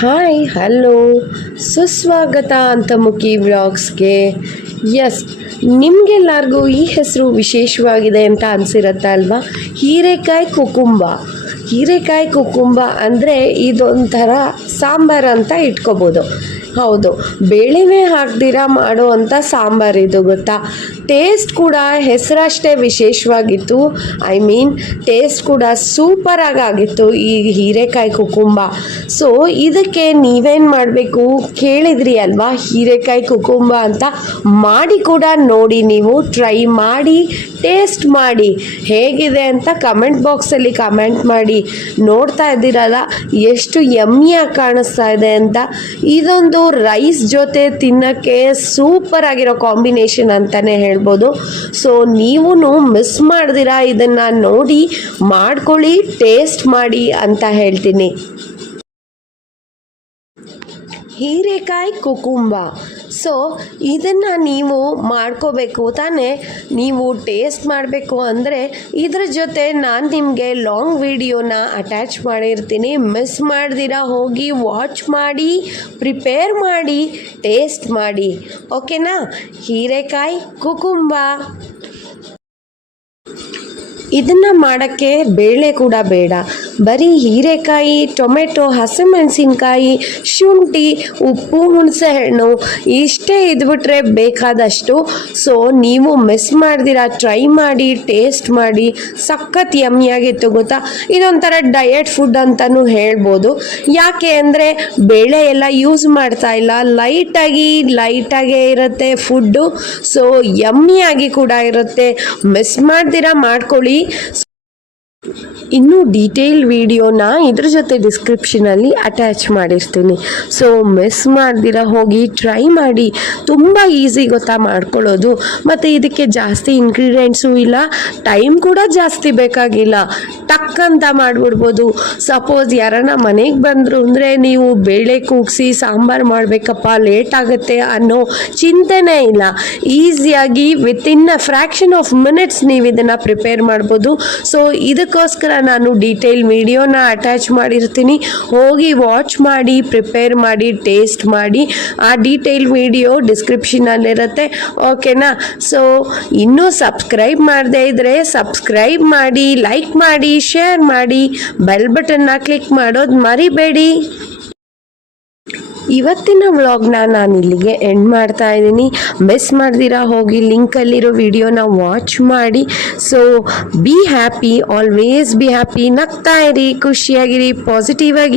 Hi hello ಸುಸ್ವಾಗತ ಅಂತಮುಖಿ ವ್ಲಾಗ್ಸ್ಗೆ. S, ನಿಮಗೆಲ್ಲರಿಗೂ ಈ ಹೆಸರು ವಿಶೇಷವಾಗಿದೆ ಅಂತ ಅನಿಸಿರುತ್ತೆ ಅಲ್ವಾ? ಹೀರೆಕಾಯಿ ಕುಕುಂಬ ಅಂದರೆ ಇದೊಂಥರ ಸಾಂಬಾರು ಅಂತ ಇಟ್ಕೋಬೋದು. ಹೌದು, ಬೇಳೆನೇ ಹಾಕ್ದಿರ ಮಾಡುವಂಥ ಸಾಂಬಾರು ಇದು, ಗೊತ್ತಾ? ಟೇಸ್ಟ್ ಕೂಡ ಹೆಸರಷ್ಟೇ ವಿಶೇಷವಾಗಿತ್ತು. ಟೇಸ್ಟ್ ಕೂಡ ಸೂಪರಾಗಿ ಆಗಿತ್ತು ಈ ಹೀರೆಕಾಯಿ ಕುಕುಂಬ. ಸೊ ಇದಕ್ಕೆ ನೀವೇನು ಮಾಡಬೇಕು ಕೇಳಿದ್ರಿ ಅಲ್ವಾ, ಹೀರೆಕಾಯಿ ಕುಕುಂಬ ಅಂತ ಮಾಡಿ ಕೂಡ ನೋಡಿ. ನೀವು ಟ್ರೈ ಮಾಡಿ, ಟೇಸ್ಟ್ ಮಾಡಿ, ಹೇಗಿದೆ ಅಂತ ಕಮೆಂಟ್ ಬಾಕ್ಸಲ್ಲಿ ಕಮೆಂಟ್ ಮಾಡಿ. ನೋಡ್ತಾ ಇದ್ದೀರಲ್ಲ ಎಷ್ಟು ಯಮ್ಮಿಯಾಗಿ ಕಾಣಿಸ್ತಾ ಇದೆ ಅಂತ. ಇದೊಂದು ರೈಸ್ ಜೊತೆ ತಿನ್ನೋಕ್ಕೆ ಸೂಪರ್ ಆಗಿರೋ ಕಾಂಬಿನೇಷನ್ ಅಂತಲೇ ಹೇಳ್ಬೋದು. ಸೊ ನೀವು ಮಿಸ್ ಮಾಡ್ದಿರಾ ಇದನ್ನು ನೋಡಿ ಮಾಡ್ಕೊಳ್ಳಿ, ಟೇಸ್ಟ್ ಮಾಡಿ ಅಂತ ಹೇಳ್ತೀನಿ. ಹೀರೆಕಾಯಿ ಕುಕುಂಬ. ಸೊ ಇದನ್ನು ನೀವು ಮಾಡ್ಕೋಬೇಕು ತಾನೇ. ನೀವು ಟೇಸ್ಟ್ ಮಾಡಬೇಕು ಅಂದರೆ ಇದ್ರ ಜೊತೆ ನಾನು ನಿಮಗೆ ಲಾಂಗ್ ವಿಡಿಯೋನ ಅಟ್ಯಾಚ್ ಮಾಡಿರ್ತೀನಿ. ಮಿಸ್ ಮಾಡ್ದಿರ ಹೋಗಿ ವಾಚ್ ಮಾಡಿ, ಪ್ರಿಪೇರ್ ಮಾಡಿ, ಟೇಸ್ಟ್ ಮಾಡಿ. ಓಕೆನಾ? ಹೀರೆಕಾಯಿ ಕುಕುಂಬ. ಇದನ್ನು ಮಾಡೋಕ್ಕೆ ಬೇಳೆ ಕೂಡ ಬೇಡ. ಬರೀ ಹೀರೆಕಾಯಿ, ಟೊಮೆಟೊ, ಹಸಿಮೆಣಸಿನ್ಕಾಯಿ, ಶುಂಠಿ, ಉಪ್ಪು, ಹುಣಸೆಹಣ್ಣು ಇಷ್ಟೇ ಇದ್ಬಿಟ್ರೆ ಬೇಕಾದಷ್ಟು. ಸೊ ನೀವು ಮಿಸ್ ಮಾಡ್ದಿರ ಟ್ರೈ ಮಾಡಿ, ಟೇಸ್ಟ್ ಮಾಡಿ. ಸಖತ್ ಯಮ್ಮಿಯಾಗಿತ್ತು ಗೊತ್ತಾ. ಇದೊಂಥರ ಡಯಟ್ ಫುಡ್ ಅಂತಲೂ ಹೇಳ್ಬೋದು. ಯಾಕೆ ಅಂದರೆ ಬೇಳೆ ಎಲ್ಲ ಯೂಸ್ ಮಾಡ್ತಾ ಇಲ್ಲ, ಲೈಟಾಗೇ ಇರುತ್ತೆ ಫುಡ್ಡು. ಸೊ ಯಮ್ಮಿಯಾಗಿ ಕೂಡ ಇರುತ್ತೆ. ಮಿಸ್ ಮಾಡ್ದಿರ ಮಾಡ್ಕೊಳ್ಳಿ. ಇನ್ನೂ ಡೀಟೇಲ್ ವಿಡಿಯೋನ ಇದ್ರ ಜೊತೆ ಡಿಸ್ಕ್ರಿಪ್ಷನಲ್ಲಿ ಅಟ್ಯಾಚ್ ಮಾಡಿರ್ತೀನಿ. ಸೊ ಮಿಸ್ ಮಾಡ್ದಿರ ಹೋಗಿ ಟ್ರೈ ಮಾಡಿ. ತುಂಬ ಈಸಿ ಗೊತ್ತಾ ಮಾಡ್ಕೊಳ್ಳೋದು. ಮತ್ತು ಇದಕ್ಕೆ ಜಾಸ್ತಿ ಇಂಗ್ರೀಡಿಯೆಂಟ್ಸು ಇಲ್ಲ, ಟೈಮ್ ಕೂಡ ಜಾಸ್ತಿ ಬೇಕಾಗಿಲ್ಲ. ಟಕ್ ಅಂತ ಮಾಡಿಬಿಡ್ಬೋದು. ಸಪೋಸ್ ಯಾರನ್ನ ಮನೆಗೆ ಬಂದರು ಅಂದರೆ ನೀವು ಬೇಳೆ ಕೂಗಿಸಿ ಸಾಂಬಾರು ಮಾಡಬೇಕಪ್ಪ, ಲೇಟ್ ಆಗುತ್ತೆ ಅನ್ನೋ ಚಿಂತೆನೇ ಇಲ್ಲ. ಈಸಿಯಾಗಿ within a fraction of minutes ನೀವು ಇದನ್ನು ಪ್ರಿಪೇರ್ ಮಾಡ್ಬೋದು. ಸೊ ಇದಕ್ಕೋಸ್ಕರ ನಾನು ಡೀಟೇಲ್ ವಿಡಿಯೋನ ಅಟ್ಯಾಚ್ ಮಾಡಿರ್ತೀನಿ. ಹೋಗಿ ವಾಚ್ ಮಾಡಿ, ಪ್ರಿಪೇರ್ ಮಾಡಿ, ಟೇಸ್ಟ್ ಮಾಡಿ. ಆ ಡೀಟೇಲ್ ವಿಡಿಯೋ ಡಿಸ್ಕ್ರಿಪ್ಷನಲ್ಲಿರುತ್ತೆ. ಓಕೆನಾ? ಸೊ ಇನ್ನೂ ಸಬ್ಸ್ಕ್ರೈಬ್ ಮಾಡದೇ ಇದ್ದರೆ ಸಬ್ಸ್ಕ್ರೈಬ್ ಮಾಡಿ, ಲೈಕ್ ಮಾಡಿ, ಶೇರ್ ಮಾಡಿ, ಬೆಲ್ ಬಟನ್ನ ಕ್ಲಿಕ್ ಮಾಡೋದು ಮರಿಬೇಡಿ. ಇವತ್ತಿನ ವ್ಲಾಗ್ನ ನಾನು ಇಲ್ಲಿಗೆ ಎಂಡ್ ಮಾಡ್ತಾ ಇದ್ದೀನಿ. ಮಿಸ್ ಮಾಡ್ದಿರಾ ಹೋಗಿ ಲಿಂಕಲ್ಲಿರೋ ವಿಡಿಯೋನ ವಾಚ್ ಮಾಡಿ. So be happy, always be happy. ನಗ್ತಾ ಇರಿ, ಖುಷಿಯಾಗಿರಿ, ಪಾಸಿಟಿವ್ ಆಗಿ